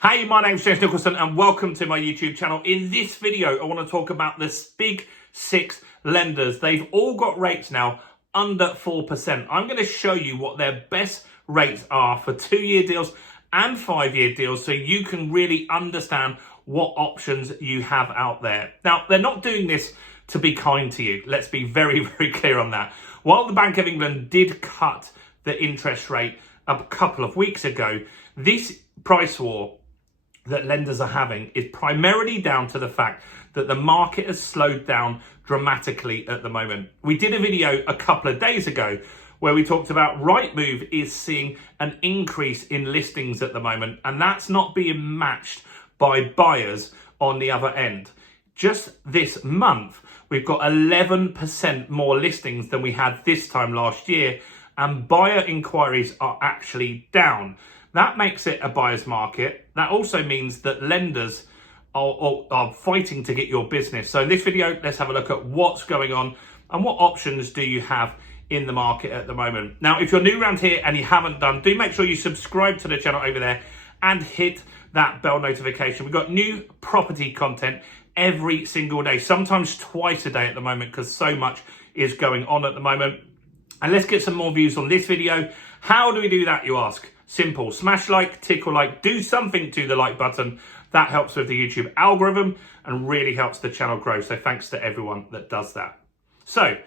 Hey, my name's James Nicholson and welcome to my YouTube channel. In this video, I want to talk about the big six lenders. They've all got rates now under 4%. I'm going to show you what their best rates are for 2-year deals and 5-year deals so you can really understand what options you have out there. Now, they're not doing this to be kind to you. Let's be very, very clear on that. While the Bank of England did cut the interest rate a couple of weeks ago, this price war that lenders are having is primarily down to the fact that the market has slowed down dramatically at the moment. We did a video a couple of days ago where we talked about Rightmove is seeing an increase in listings at the moment, and that's not being matched by buyers on the other end. Just this month, we've got 11% more listings than we had this time last year, and buyer inquiries are actually down. That makes it a buyer's market. That also means that lenders are fighting to get your business. So in this video, let's have a look at what's going on and what options do you have in the market at the moment. Now, if you're new around here and you haven't done, do make sure you subscribe to the channel over there and hit that bell notification. We've got new property content every single day, sometimes twice a day at the moment because so much is going on at the moment. And let's get some more views on this video. How do we do that, you ask? Simple. Smash like, tickle like, do something to the like button. That helps with the YouTube algorithm and really helps the channel grow. So thanks to everyone that does that. So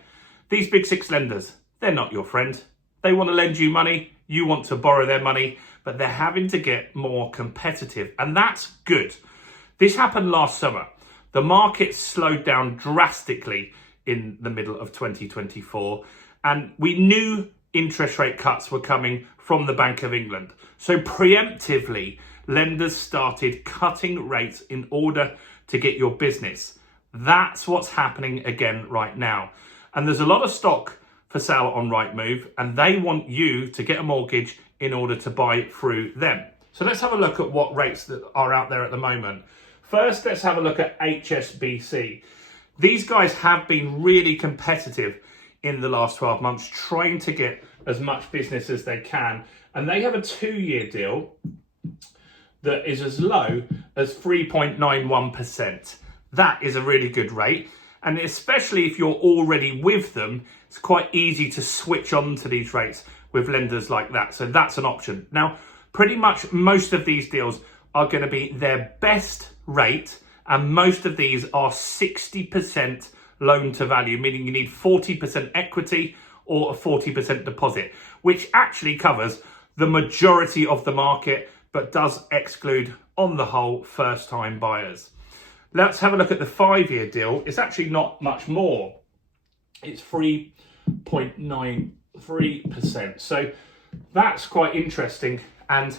these big six lenders, they're not your friend. They want to lend you money. You want to borrow their money, but they're having to get more competitive. And that's good. This happened last summer. The market slowed down drastically in the middle of 2024. And we knew interest rate cuts were coming from the Bank of England. So preemptively, lenders started cutting rates in order to get your business. That's what's happening again right now. And there's a lot of stock for sale on Rightmove, and they want you to get a mortgage in order to buy it through them. So let's have a look at what rates that are out there at the moment. First, let's have a look at HSBC. These guys have been really competitive in the last 12 months, trying to get as much business as they can. And they have a 2-year deal that is as low as 3.91%. That is a really good rate. And especially if you're already with them, it's quite easy to switch on to these rates with lenders like that. So that's an option. Now, pretty much most of these deals are going to be their best rate. And most of these are 60% loan to value, meaning you need 40% equity or a 40% deposit, which actually covers the majority of the market, but does exclude, on the whole, first-time buyers. Let's have a look at the 5-year deal. It's actually not much more. It's 3.93%. So that's quite interesting, and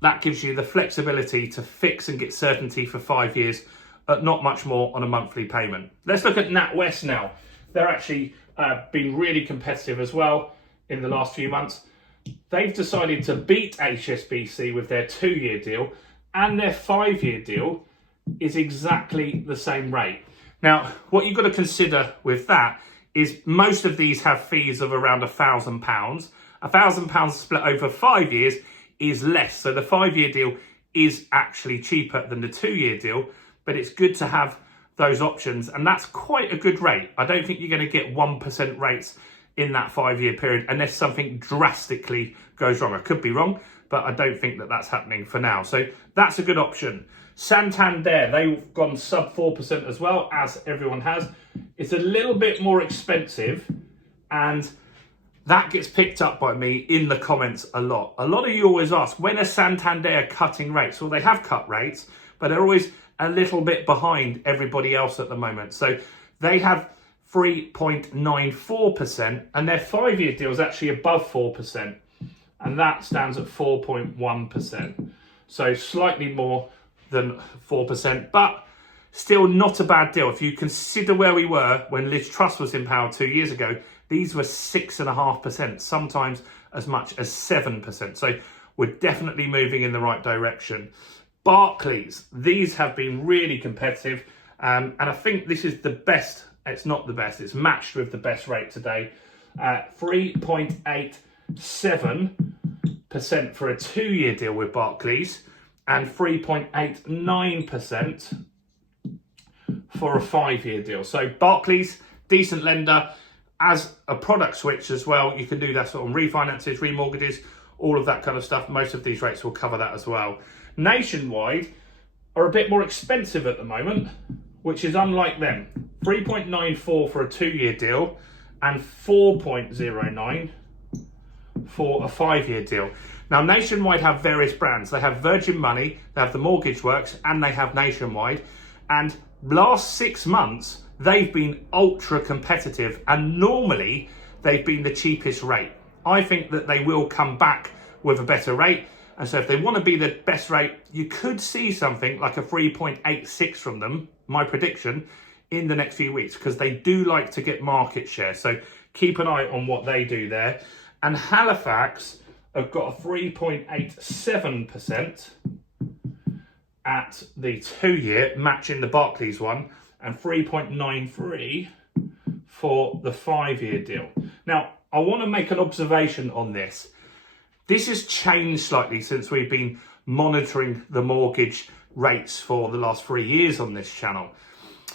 that gives you the flexibility to fix and get certainty for 5 years at not much more on a monthly payment. Let's look at NatWest now. They're actually been really competitive as well in the last few months. They've decided to beat HSBC with their 2-year deal, and their 5-year deal is exactly the same rate. Now, what you've got to consider with that is most of these have fees of around £1,000. £1,000 split over 5 years is less. So the 5-year deal is actually cheaper than the 2-year deal, but it's good to have those options, and that's quite a good rate. I don't think you're going to get 1% rates in that 5-year period unless something drastically goes wrong. I could be wrong, but I don't think that that's happening for now. So that's a good option. Santander, they've gone sub 4% as well, as everyone has. It's a little bit more expensive, and that gets picked up by me in the comments a lot. A lot of you always ask, when are Santander cutting rates? Well, they have cut rates, but they're always a little bit behind everybody else at the moment. So they have 3.94%, and their 5-year deal is actually above 4%, and that stands at 4.1%. So slightly more than 4%, but still not a bad deal. If you consider where we were when Liz Truss was in power 2 years ago, these were 6.5%, sometimes as much as 7%. So we're definitely moving in the right direction. Barclays, these have been really competitive, and I think this is the best. It's not the best, it's matched with the best rate today. 3.87% for a 2-year deal with Barclays. and 3.89% for a 5-year deal. So Barclays, decent lender. As a product switch as well, you can do that on refinances, remortgages, all of that kind of stuff. Most of these rates will cover that as well. Nationwide are a bit more expensive at the moment, which is unlike them. 3.94 for a 2-year deal and 4.09 for a 5-year deal. Now, Nationwide have various brands. They have Virgin Money, they have the Mortgage Works, and they have Nationwide. And last 6 months, they've been ultra competitive, and normally they've been the cheapest rate. I think that they will come back with a better rate. And so if they want to be the best rate, you could see something like a 3.86 from them, my prediction, in the next few weeks, because they do like to get market share. So keep an eye on what they do there. And Halifax have got a 3.87% at the 2-year, matching the Barclays one, and 3.93 for the 5-year deal. Now, I want to make an observation on this. This has changed slightly since we've been monitoring the mortgage rates for the last 3 years on this channel.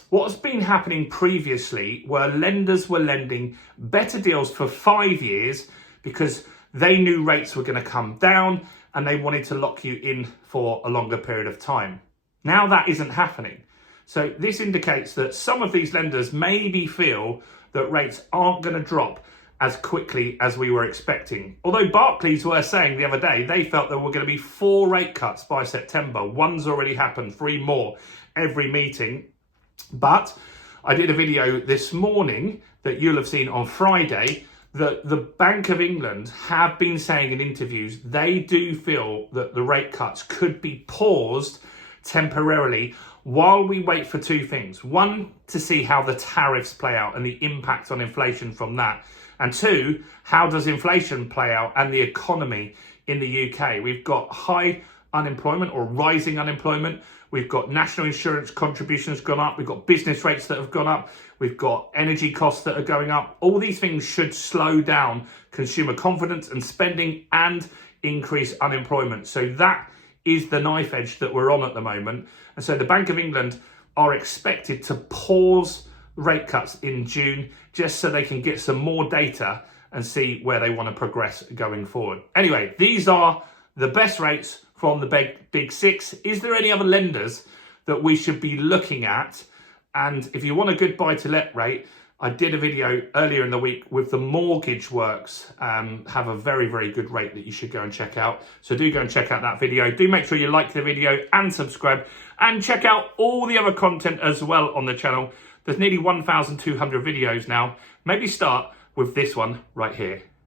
What's been happening previously were lenders were lending better deals for 5 years because they knew rates were going to come down and they wanted to lock you in for a longer period of time. Now that isn't happening. So this indicates that some of these lenders maybe feel that rates aren't going to drop as quickly as we were expecting. Although Barclays were saying the other day, they felt there were going to be 4 rate cuts by September. One's already happened, 3 more every meeting. But I did a video this morning that you'll have seen on Friday that the Bank of England have been saying in interviews they do feel that the rate cuts could be paused temporarily while we wait for 2 things. 1, to see how the tariffs play out and the impact on inflation from that. And 2, how does inflation play out and the economy in the UK? We've got high unemployment or rising unemployment. We've got national insurance contributions gone up. We've got business rates that have gone up. We've got energy costs that are going up. All these things should slow down consumer confidence and spending and increase unemployment. So that is the knife edge that we're on at the moment. And so the Bank of England are expected to pause rate cuts in June just so they can get some more data and see where they want to progress going forward. Anyway, these are the best rates from the big 6. Is there any other lenders that we should be looking at? And if you want a good buy-to-let rate, I did a video earlier in the week with the Mortgage Works, have a very, very good rate that you should go and check out. So do go and check out that video. Do make sure you like the video and subscribe, and check out all the other content as well on the channel. There's nearly 1,200 videos now. Maybe start with this one right here.